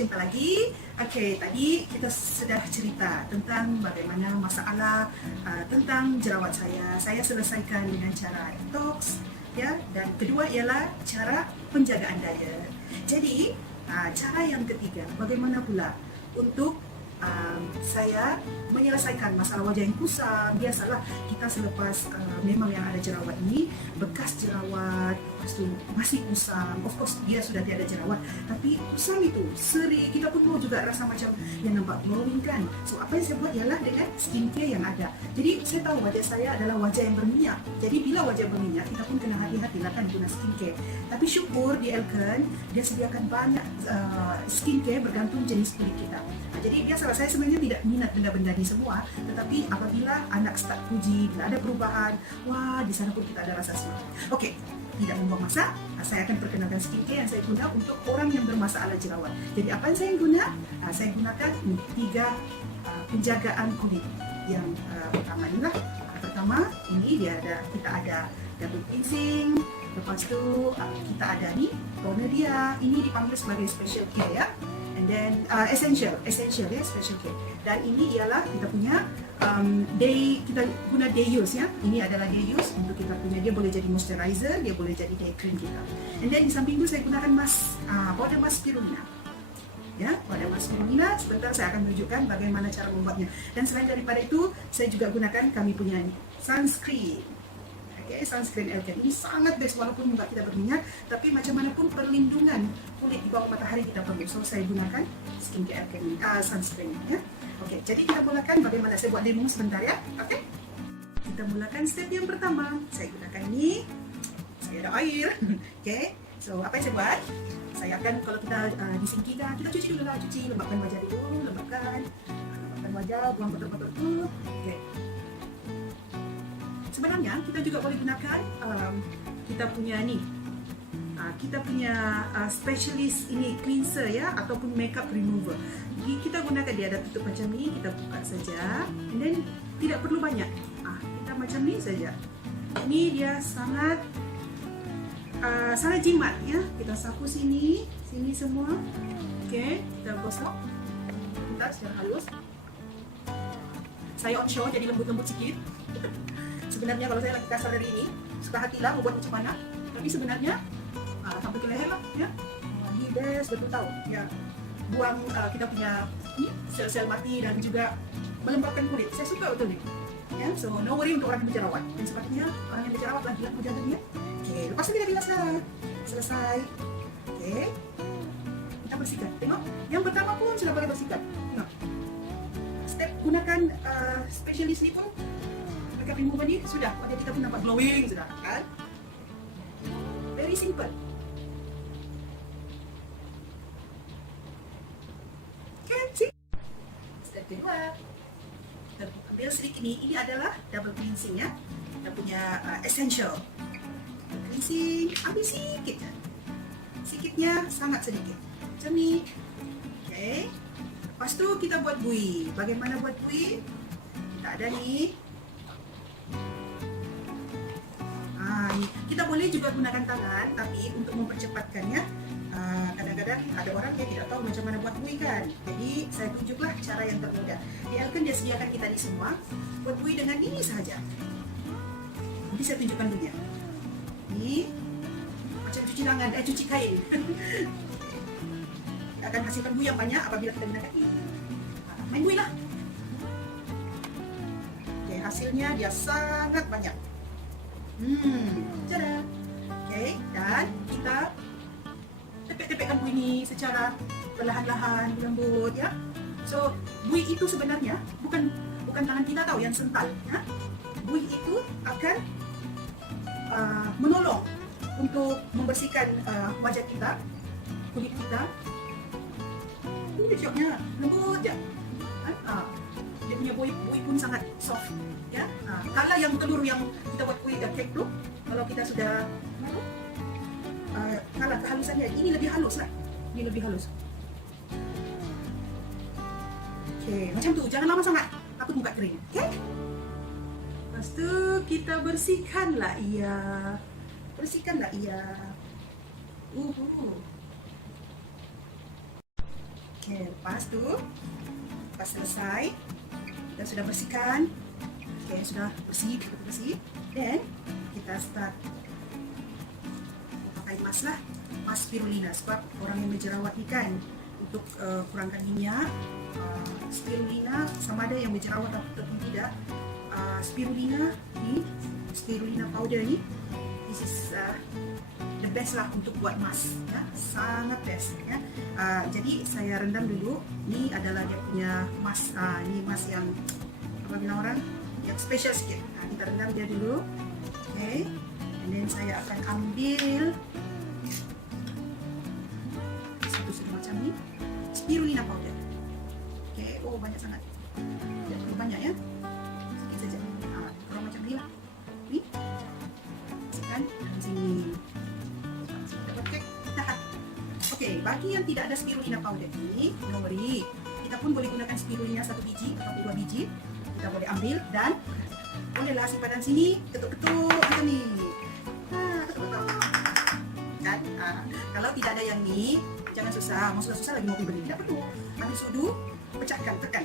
jumpa lagi. Okey, tadi kita sudah cerita tentang bagaimana masalah tentang jerawat saya. Saya selesaikan dengan cara detox, ya. Dan kedua ialah cara penjagaan daya. Jadi, cara yang ketiga, bagaimana pula untuk saya menyelesaikan masalah wajah yang kusam. Biasalah kita selepas memang yang ada jerawat ini, bekas jerawat, lepas tu masih kusam. Of course dia sudah tiada jerawat, tapi kusam itu seri, kita pun mau juga rasa macam yang nampak glowing kan. So apa yang saya buat ialah dengan skincare yang ada. Jadi saya tahu wajah saya adalah wajah yang berminyak. Jadi bila wajah berminyak, kita pun kena hati-hati lah kan guna skincare. Tapi syukur di Elkan dia sediakan banyak skincare bergantung jenis kulit kita. Jadi biasalah saya sebenarnya tidak minat benda-benda ni semua, tetapi apabila anak start puji, bila ada perubahan, wah di sana pun kita ada rasa senang. Okey, tidak membuang masa, saya akan perkenalkan skincare yang saya guna untuk orang yang bermasalah jerawat. Jadi apa yang saya guna? Saya gunakan 3 penjagaan kulit. Yang pertama inilah. Pertama, ini kita ada double cleansing. Lepas tu kita ada ni toner dia. Ini dipanggil sebagai special care ya. And then essential ya, special care. Dan ini ialah kita punya kita guna day use ya. Ini adalah day use untuk kita punya, dia boleh jadi moisturizer, dia boleh jadi day cream kita. And then di samping itu saya gunakan mask, powder mask spirulina. Ya, pada mask spirulina, sebentar saya akan tunjukkan bagaimana cara membuatnya. Dan selain daripada itu, saya juga gunakan kami punya sunscreen. Okay, sunscreen Elkan ini sangat best walaupun muka kita berminyak, tapi macam mana pun perlindungan kulit di bawah matahari kita perlu. So saya gunakan skincare Elkan ini, sunscreen ya. Okey, jadi kita mulakan bagaimana saya buat demo sebentar ya. Okey. Kita mulakan step yang pertama. Saya gunakan ini. Saya ada air. Okey. So apa yang saya buat? Saya akan, kalau kita disingkirkan, kita cuci dulu lah, lembabkan wajah dulu, lembabkan wajah, buang kotor-kotor tu. Okey. Sebenarnya kita juga boleh gunakan kita punya ni, kita punya specialist ini cleanser ya, ataupun makeup remover. Kita gunakan, dia ada tutup macam ni, kita buka saja, and then tidak perlu banyak. Kita macam ni saja. Ini dia sangat jimat ya. Kita sapu sini semua. Okey, kita gosok. Bentar secara halus. Saya on show jadi lembut-lembut sikit. Sebenarnya kalau saya lagi kasar dari ini, suka hatilah membuat macam mana. Tapi sebenarnya sampai ke leher lah ya. Ini best betul tahu ya. Buang kita punya sel-sel mati dan juga melembabkan kulit. Saya suka betul ni. Ya, so no worry untuk orang yang berjerawat. Dan sebabnya orang yang berjerawat lagi-lagi menjaga dia. Okey, lepas itu kita bilas selesai. Okey. Kita bersihkan. Tengok, yang pertama pun sudah boleh bersihkan. Tengok. Step gunakan specialist ni pun, makeup remover ni sudah, wajah kita pun nampak glowing sudah kan. Very simple. Kan sih. Step kedua, kita ambil sedikit ni. Ini adalah double cleansing ya. Kita punya essential double cleansing. Ambil sikit je. Sikitnya sangat sedikit. Macam ni. Okay. Lepas tu kita buat bui. Bagaimana buat bui? Kita ada ni. Kita boleh juga gunakan tangan, tapi untuk mempercepatkannya, kadang-kadang ada orang yang tidak tahu macam mana buat bui kan. Jadi saya tunjuklah cara yang termudah. Di Elkan dia sediakan kita ni semua. Buat bui dengan ini sahaja. Nanti saya tunjukkan dunia. Ini macam cuci tangan, cuci kain. Akan hasilkan bui yang banyak apabila kita gunakan ini. Main bui lah. Okay, hasilnya dia sangat banyak. Cara. Okey, dan kita tepek-tepekkan bui ini secara perlahan-lahan, lembut ya. So, bui itu sebenarnya bukan tangan kita tahu yang sental ya. Bui itu akan menolong untuk membersihkan wajah kita, kulit kita. Ini syoknya lembut je. Dia punya bui pun sangat soft ya. Kalau yang telur yang kita buat kuih dan kek tu, kalau kita sudah kalau kehalusannya, ini lebih halus lah. Ini lebih halus. Okey, macam tu. Jangan lama sangat, takut muka kering. Okey. Lepas tu kita bersihkanlah ia. Oke, lepas selesai, kita sudah bersihkan. Oke, sudah bersih. Dan kita start pakai mask lah, mask spirulina, sebab orang yang berjerawat ni kan untuk kurangkan minyak. Spirulina sama ada yang berjerawat ataupun tidak, spirulina powder ni, this is the best lah untuk buat mask ya, sangat best ya. Jadi saya rendam dulu. Ni adalah dia punya mask, ni mask yang apa bilang orang yang special sikit. Kita rendam dia dulu. Okay, and then saya akan ambil satu macam ni spirulina powder. Okay, oh banyak sangat, tidak terlalu banyak ya, sikit saja. Kalau macam ni lah, ni masukkan dalam sini. Okay, bagi yang tidak ada spirulina powder ni, no worry, kita pun boleh gunakan spirulina 1 biji atau 2 biji. Kita boleh ambil dan bolehlah simpanan sini, ketuk-ketuk macam ni. Ketuk-ketuk. Dan kalau tidak ada yang ni, jangan susah. Mau susah lagi mau beli, tidak perlu. Ambil sudu, pecahkan, tekan.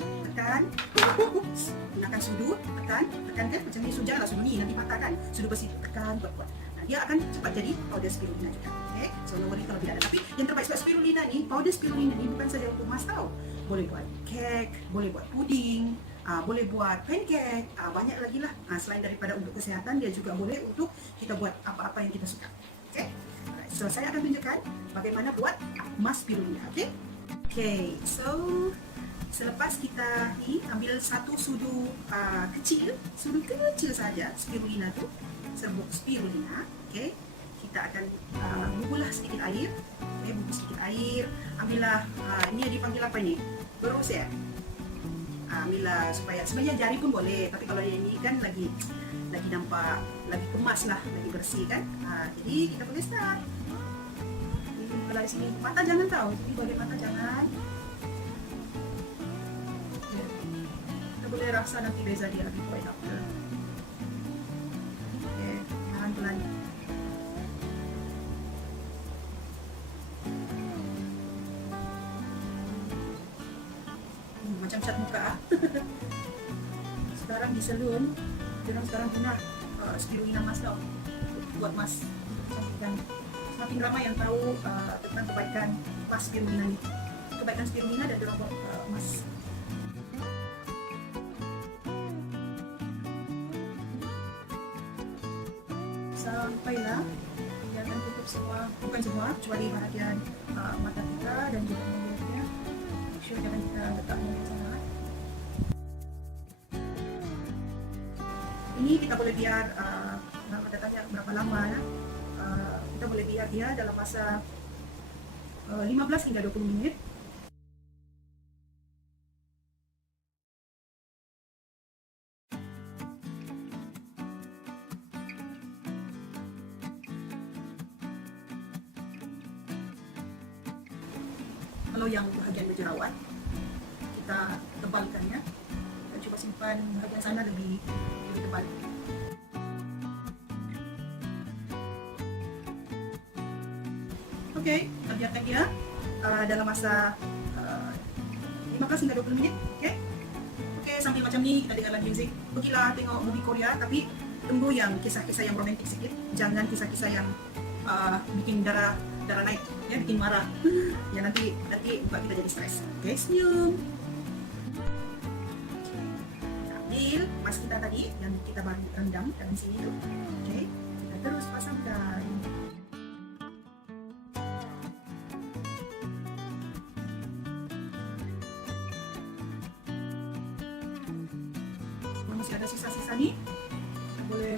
Gunakan sudu, tekan kan macam ni. Sudu janganlah sudu ni, nanti patah kan. Sudu besi, tekan kuat-kuat. Nah, dia akan cepat jadi powder spirulina juga. Okay? So no worry kalau tidak ada. Tapi yang terbaik sebab spirulina ni, powder spirulina ni bukan saja untuk mask tau. Boleh buat kek, boleh buat puding, boleh buat pancake, banyak lagi lah. Selain daripada untuk kesihatan, dia juga boleh untuk kita buat apa-apa yang kita suka. Okay? Alright, so saya akan tunjukkan bagaimana buat mask spirulina. Okay? Okay, so selepas kita ni ambil satu sudu kecil saja spirulina tu, serbuk spirulina. Okay? Kita akan bubuhlah sedikit air. Okay, bubuh sedikit air. Ambillah, ini dipanggil apa ni? Berus ya? Ambillah supaya sebenarnya jari pun boleh, tapi kalau yang ini kan lagi nampak, lagi kemas lah, lagi bersih kan. Jadi kita boleh start. Kalau di sini mata jangan tahu, jadi bagian mata jangan. Kita boleh rasa nanti beza dia lebih kuat apa. Oke, pelan-pelan. Macam cat muka. Sekarang di salon, orang sekarang guna spirulina mask tau, buat mask. Dan semakin ramai yang tahu tentang kebaikan mask spirulina ni, kebaikan spirulina dan orang buat mask. Sampailah dia akan tutup semua, bukan semua, kecuali bahagian mata kita dan juga mulutnya. Make sure jangan kita letak mulut sama. Ini kita boleh biar berapa lama ya. Kita boleh biar dia dalam masa 15 hingga 20 menit. Kalau yang bahagian berjerawat, kita tebalkannya dan coba simpan bahagian sana lebih tebal. Oke, kita biarkan dia dalam masa 15 hingga 20 menit. Oke, sambil macam ni kita dengarkan music. Pergilah tengok movie Korea, tapi tunggu yang kisah-kisah yang romantik sikit. Jangan kisah-kisah yang bikin darah naik, ya, bikin marah. Ya nanti buat kita jadi stres. Oke, senyum. Ambil mask kita tadi yang kita baru rendam dalam sini tuh. Oke, kita terus pasangkan. Kalau masih ada sisa-sisa nih, kita boleh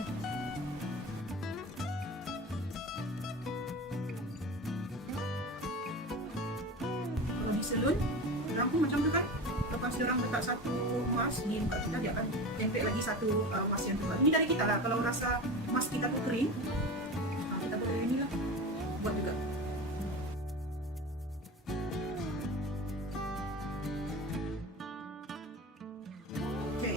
di salon, orang pun macam tu kan, lepas orang letak satu mask di muka kita, dia akan tempel lagi satu mask yang tebal. Ini dari kita lah, kalau rasa mask kita tu kering, kita boleh ini lah, buat juga. Oke,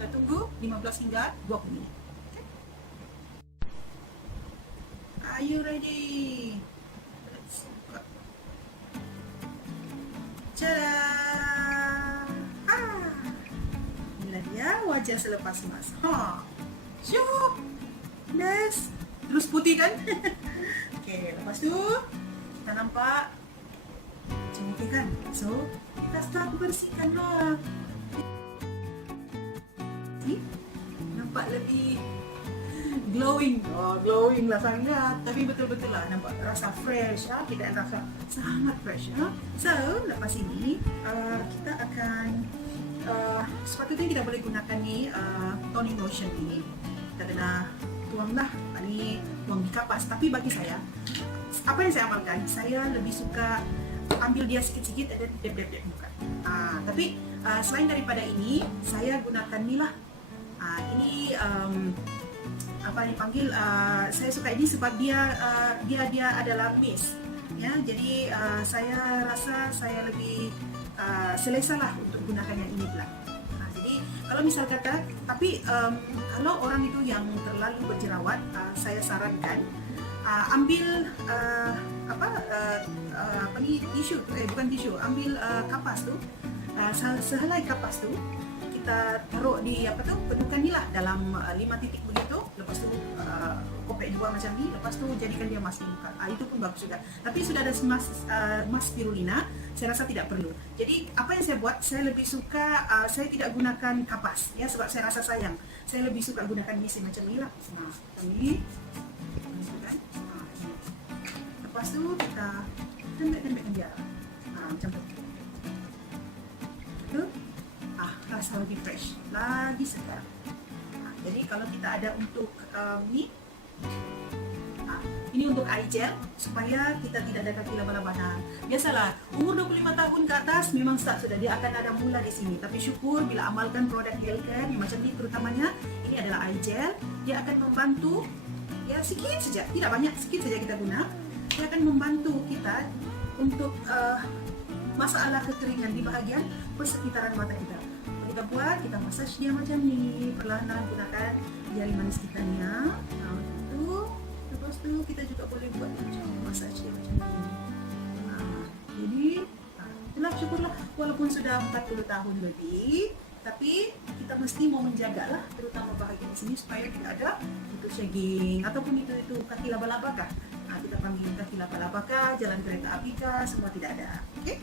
kita tunggu 15 hingga 20 menit. Okay. Are you ready? saja selepas mask. Syuk. Next. Terus putih kan? Oke, lepas tu kita nampak cantik kan? So, kita start bersihkan lah. Nampak lebih glowing. Glowing lah sangat. Tapi betul-betul lah nampak rasa fresh. Kita rasa sangat fresh. So, lepas ini kita akan sepatutnya kita boleh gunakan ni toning lotion ini. Kita kena tuang lah. Ini tuang di kapas. Tapi bagi saya, apa yang saya amalkan, saya lebih suka ambil dia sikit-sikit dan dep-dep muka. Tapi selain daripada ini, saya gunakan ni lah. Ini apa dipanggil? Saya suka ini sebab dia adalah mist. Ya, jadi saya rasa saya lebih selesa lah untuk gunakan yang ini pula. Jadi kalau misal kata, tapi kalau orang itu yang terlalu berjerawat, saya sarankan ambil apa ni, tisu, bukan tisu, ambil kapas tu, sehelai kapas tu kita taruh di apa tu, pedukan ni lah dalam 5 titik begitu. Lepas tu kopek dua macam ni, lepas tu jadikan dia mask di muka. Itu pun bagus juga. Tapi sudah ada mask spirulina, saya rasa tidak perlu. Jadi apa yang saya buat, saya lebih suka saya tidak gunakan kapas ya, sebab saya rasa sayang. Saya lebih suka gunakan mesin macam ni lah. Ini lepas tu kita tembak-tembakkan dia macam tu. Rasa lagi fresh, lagi segar. Jadi kalau kita ada untuk ni, ini untuk eye gel supaya kita tidak ada kaki laba-laba. Biasalah umur 25 tahun ke atas memang start sudah dia akan ada mula di sini. Tapi syukur bila amalkan produk Healthcare macam ni, terutamanya ini adalah eye gel, dia akan membantu ya sikit saja, tidak banyak, sikit saja kita guna. Dia akan membantu kita untuk masalah kekeringan di bahagian persekitaran mata kita. Kita buat, kita massage dia macam ni, perlahan-lahan gunakan jari manis kita ni ya. Lepas tu kita juga boleh buat macam massage dia macam ni. Jadi itulah, syukurlah walaupun sudah 40 tahun lebih, tapi kita mesti mau menjaga lah, terutama bahagian di sini supaya tidak ada itu shagging ataupun itu kaki laba-laba kah. Kita panggil kaki laba-laba kah, jalan kereta api kah, semua tidak ada. Okey.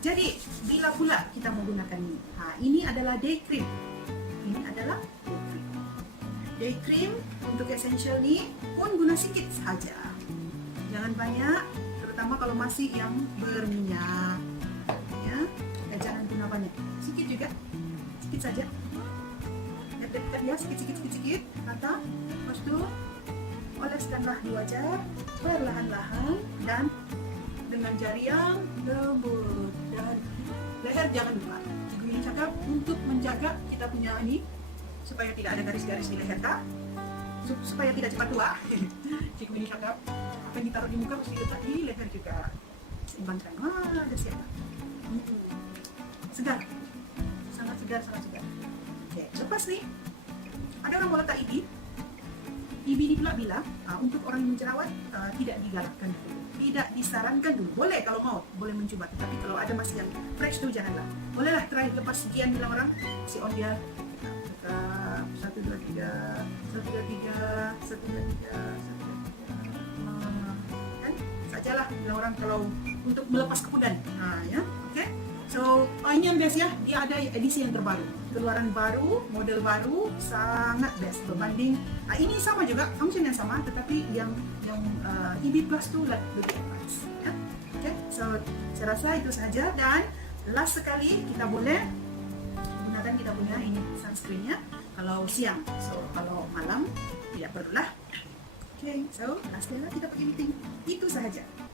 Jadi, bila pula kita menggunakan ini? Ini adalah day cream. Ini adalah day cream. Day cream untuk essential ni pun guna sikit saja. Jangan banyak, terutama kalau masih yang berminyak. Ya, jangan guna banyak. Sikit juga, sikit saja. Dekat ya, sikit. Kata, lepas tu oleskanlah di wajah perlahan-lahan dan dengan jari yang lembut. Dan leher jangan lupa. Cikgu ini cakap untuk menjaga kita punya ini supaya tidak ada garis-garis di leher kah? Supaya tidak cepat tua. Cikgu ini cakap apa yang ditaruh di muka mesti letak di leher juga. Seimbangkan. Dah siap. Segar. Sangat segar. Okey, lepas ni ada orang mau letak IB. IB ni pula bila untuk orang yang menjerawat tidak digalakkan dulu. Tidak disarankan dulu. Boleh kalau mau, boleh mencuba. Tapi kalau ada masih yang fresh tu janganlah. Bolehlah try lepas sekian bilang orang si on dia. 1, 2, 3, 1, 2, 3, 1, 2, 3, 1, 2, 3. Kan? Sajalah bilang orang kalau untuk melepas kepudan. Ya. Okey. So, ini yang best ya. Dia ada edisi yang terbaru. Keluaran baru, model baru, sangat best berbanding. Ini sama juga, function yang sama, tetapi yang EB Plus tu lebih advance. Ya? Okay? So, saya rasa itu sahaja. Dan last sekali, kita boleh gunakan kita punya ini sunscreennya kalau siang. So, kalau malam, tidak perlulah. Okay, so last kali kita pakai meeting. Itu sahaja.